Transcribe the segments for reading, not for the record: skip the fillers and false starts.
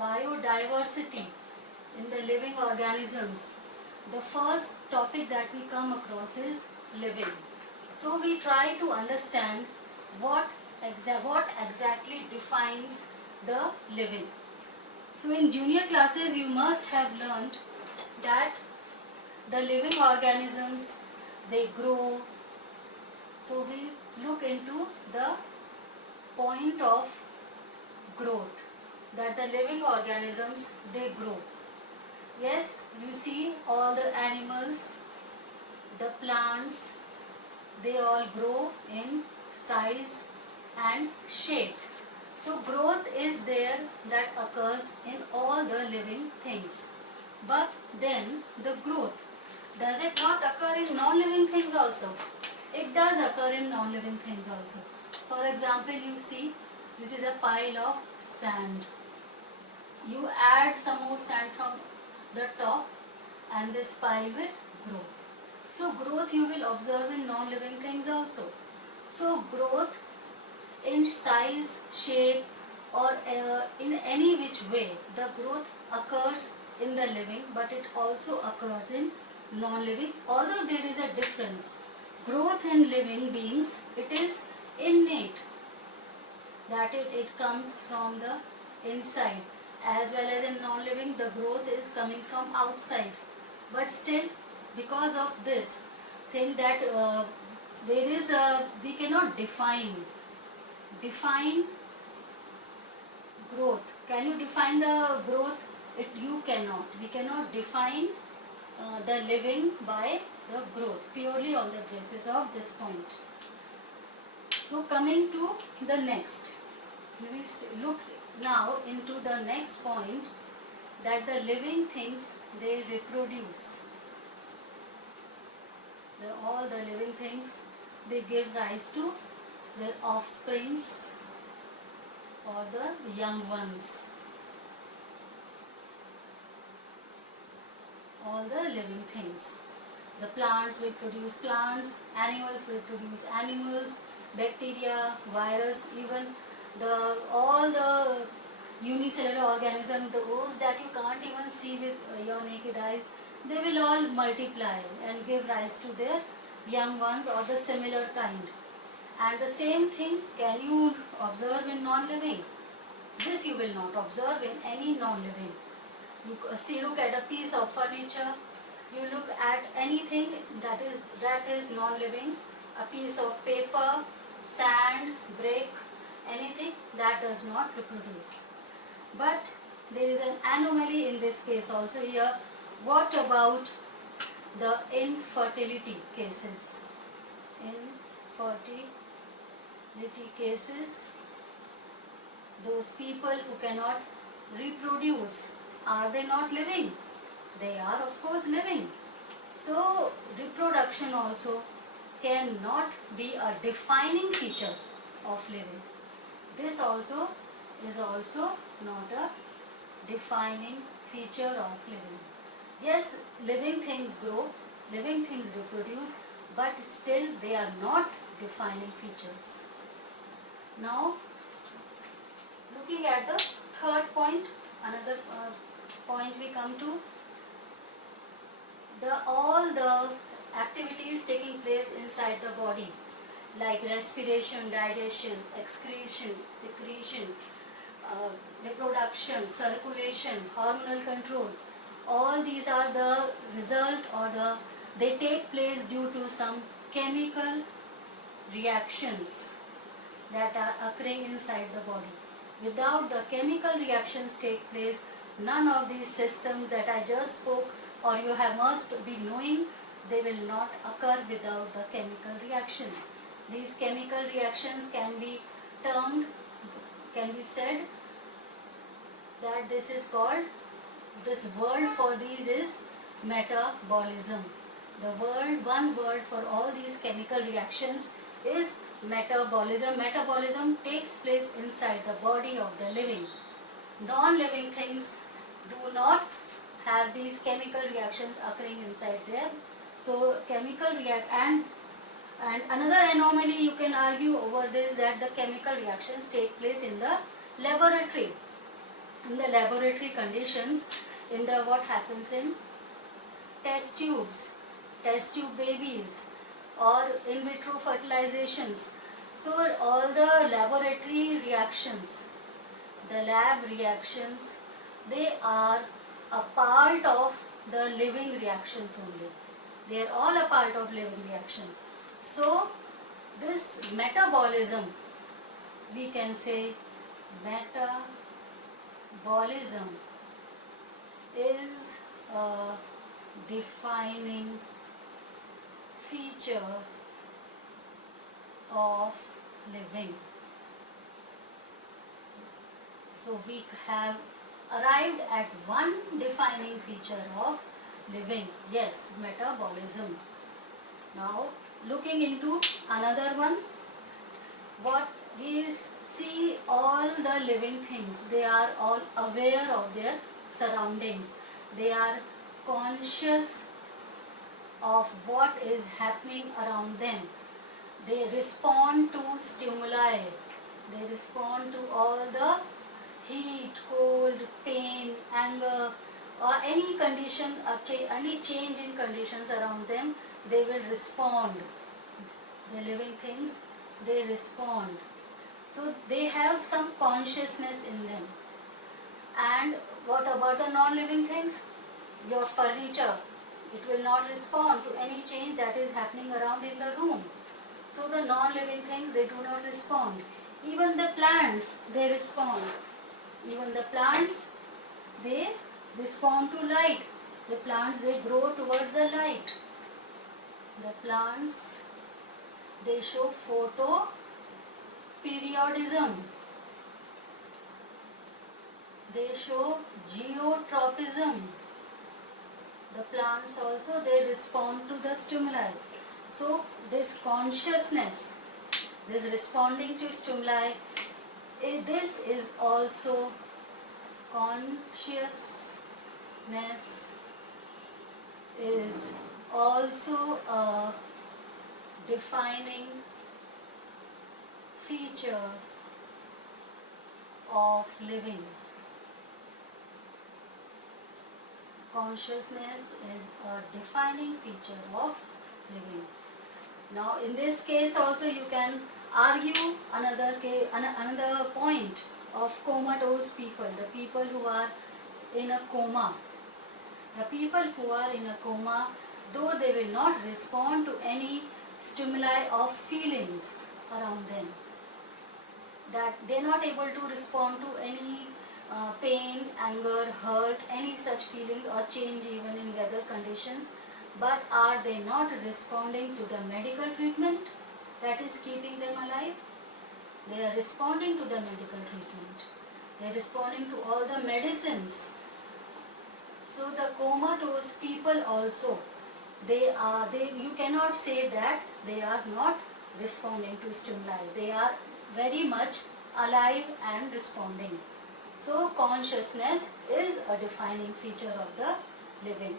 biodiversity in the living organisms, the first topic that we come across is living. So we try to understand what exactly defines the living. So in junior classes you must have learned that the living organisms, they grow. So we look into the point of growth, that the living organisms, they grow. Yes, you see all the animals, the plants, they all grow in size and shape. So growth is there that occurs in all the living things. But then the growth, does it not occur in non-living things also? It does occur in non-living things also. For example, you see this is a pile of sand. You add some more sand from the top and this pile will grow. So growth you will observe in non-living things also. So growth in size, shape or in any which way, the growth occurs in the living, but it also occurs in non-living, although there is a difference. Growth in living beings, it is innate, that it comes from the inside, as well as in non-living the growth is coming from outside. But still, because of this thing that there is we cannot define growth. Can you define the growth? You cannot. We cannot define the living by the growth purely on the basis of this point. So coming to the next, we will look now into the next point, that the living things, they reproduce. All the living things, they give rise to their offsprings or the young ones. All the living things. The plants will produce plants, animals will produce animals, bacteria, virus, even all the unicellular organisms, those that you can't even see with your naked eyes, they will all multiply and give rise to their young ones or the similar kind. And the same thing can you observe in non-living? This you will not observe in any non-living. You look at a piece of furniture, you look at anything that is non-living, a piece of paper, sand, brick, anything that does not reproduce. But there is an anomaly in this case also here. What about the infertility cases? Infertility cases, those people who cannot reproduce, are they not living? They are of course living. So reproduction also cannot be a defining feature of living. This also is also not a defining feature of living. Yes, living things grow, living things reproduce, but still they are not defining features. Now, looking at the third point, another point we come to, all the activities taking place inside the body, like respiration, digestion, excretion, secretion, reproduction, circulation, hormonal control, all these are the result or they take place due to some chemical reactions that are occurring inside the body. Without the chemical reactions take place, none of these systems that I just spoke or you must be knowing, they will not occur without the chemical reactions. These chemical reactions can be said that this is called, this word for these is metabolism. One word for all these chemical reactions is metabolism. Metabolism takes place inside the body of the living. Non-living things do not have these chemical reactions occurring inside there. So chemical and another anomaly you can argue over this, that the chemical reactions take place in the laboratory. in the laboratory conditions, in the what happens in test tube babies, or in vitro fertilizations. So all the laboratory reactions, the lab reactions, they are a part of the living reactions only. They are all a part of living reactions. So this metabolism, we can say metabolism is a defining feature of living. So we have arrived at one defining feature of living. Yes, metabolism. Now looking into another one, what we see, all the living things, they are all aware of their surroundings. They are conscious of what is happening around them. They respond to stimuli. They respond to all the heat, cold, pain, anger, or any condition, any change in conditions around them. They will respond. The living things, they respond. So they have some consciousness in them. And what about the non-living things? Your furniture, it will not respond to any change that is happening around in the room. So the non-living things, they do not respond. Even the plants, they respond. Even the plants, they respond to light. The plants, they grow towards the light. The plants, they show photoperiodism. They show geotropism. The plants also, they respond to the stimuli. So this consciousness, this responding to stimuli, this is also consciousness is also a defining feature of living. Consciousness is a defining feature of living. Now in this case also you can argue another point of comatose people, the people who are in a coma. The people who are in a coma, though they will not respond to any stimuli of feelings around them, that they are not able to respond to any pain, anger, hurt, any such feelings or change even in weather conditions, but are they not responding to the medical treatment that is keeping them alive? They are responding to the medical treatment. They are responding to all the medicines. So the comatose people also, you cannot say that they are not responding to stimuli. They are very much alive and responding. So consciousness is a defining feature of the living.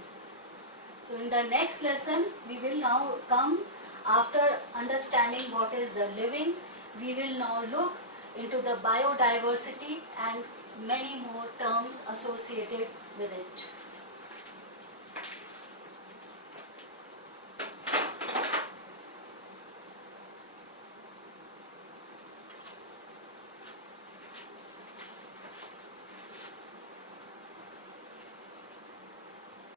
So in the next lesson, we will now come, after understanding what is the living, we will now look into the biodiversity and many more terms associated with it.